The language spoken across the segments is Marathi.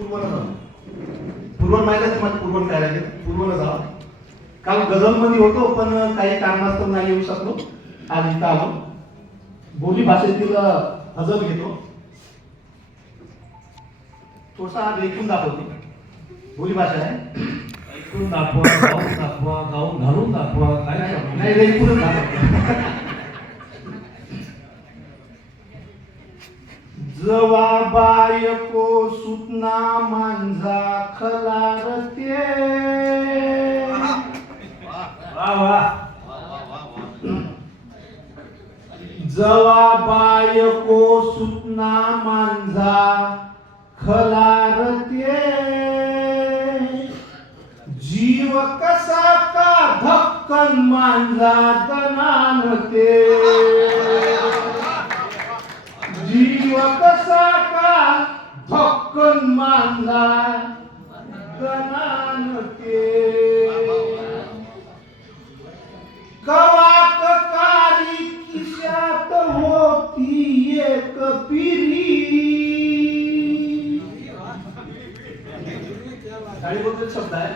पूर्वण माहिती आहे तुम्हाला? पूर्वण काय आहे? पूर्वण जा काल गझलमध्ये होतो पण काही कारणास्तव नाही येऊ शकलो. आज इथं आलो. बोली भाषेतील हजर घेतो. थोडासा आज ऐकून दाखवते. बोली भाषा आहे. ऐकून दाखवा, गाऊन दाखवा, गाऊन घालून दाखवा, काय नाही ऐकूनच दाखवतो. जवा बायको सुतना मांजा खलारते. वा वा. जवा बायको सुतना मांजा खलारते. जीव कसा का धक्कन मांजा दनानते. जीव कसा का धक्कन मांजा दनानते. कवाक कारी खिशात होती एक पिरी. बोलतो शब्द आहे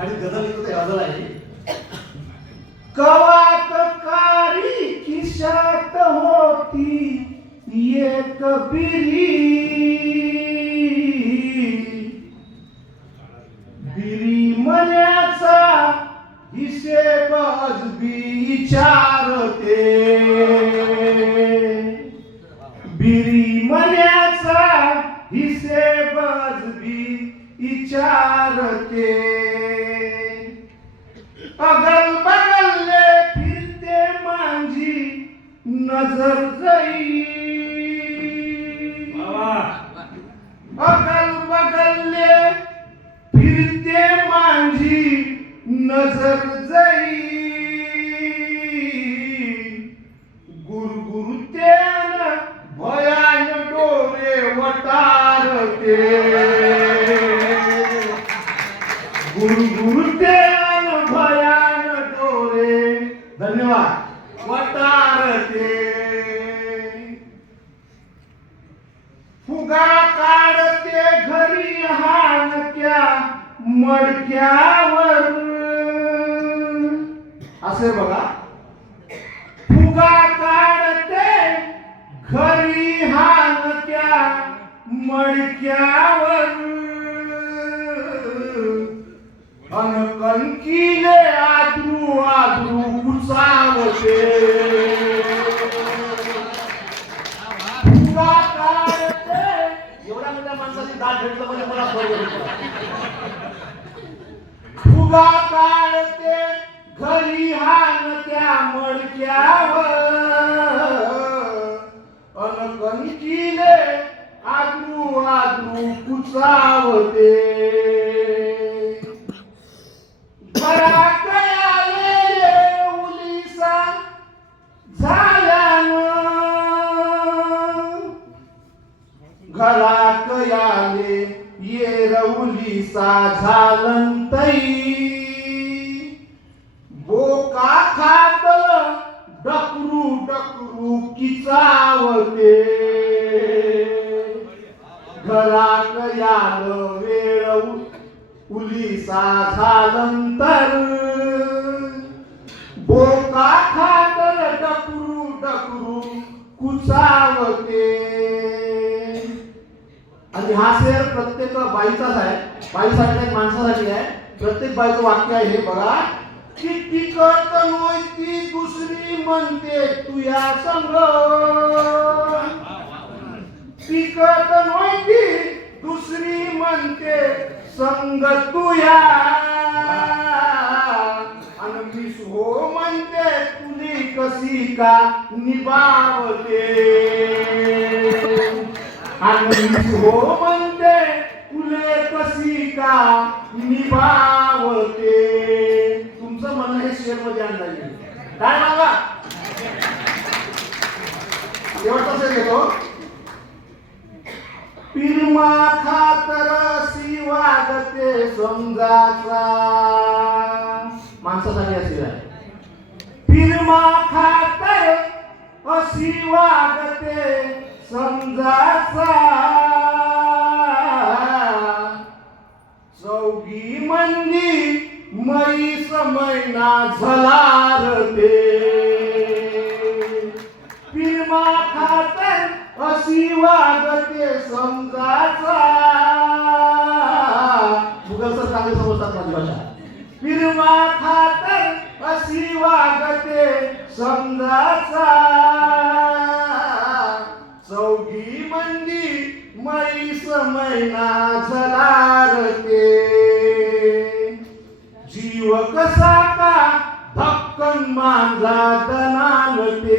आणि गझल येतो ते गझल आहे. कवाक कारी खिशात होती एक बिरी. बिरी मण्याचा हिशेब अजबी विचारते. बिरी मण्याचा हिशेब अजबी विचारते. अगल बगल फिरते मांझी नजर जई. अगल बगल फिरते मांझी नजर जई. गुरगुरत्यान भयान डोरे वटारते. गुरगुरत्यान भयान डोरे धन्यवाद वटारते. फुगा काढते घरी हानक्या मडक्यावर. असे बघा. फुगा काढते घरी हानक्या मडक्यावर. अनकंकीले आद्रू आद्रू कुचावते. फुगा काढते. एवढ्या मोठ्या माणसाची दाट भेटलं म्हणजे मला फुगा काढते घरी हानत्या मडक्यावर. अनकंकीले आद्रू आद्रू कुचावते. घरात आले उलिसा झाल्यानं. घरात आले ये रउलिसा झालंतई. बोका खातल डकरू डकरू किचावते. घरात याल वेळ उलिसा झालंतर. बोका खातल डकरू डकरू कुचावते. आणि हा शेर प्रत्येक बाईचाच आहे. बाईसाठी नाही, माणसासाठी आहे. प्रत्येक बाईचं वाक्य आहे हे बघा. की तिकट नव्हती दुसरी म्हणते तुया संग. तिकट नव्हती दुसरी म्हणते संग तुया. आणि मीच हो म्हणते तुली कशी का निभावते. आणि मीच हो म्हणते तुले कशी का निभावते. तुमचं म्हणणं हे शेअर मध्ये आणलं येईल. काय मागा एवढं शेअर घेतो. पिरमा खातर सी वागते समजाचा. माणसासाठी असेल आहे. पिरमा खातर अशी वागते समजाचा. अशी वागते समजाचा. मुघल सर चांगले समजतात माझी भाषा. फिरमा खातर अशी वागते समजाचा. चौघी मंदी मैस मैना झलारते. जीव कसा का धक्कन मांजा दणानते.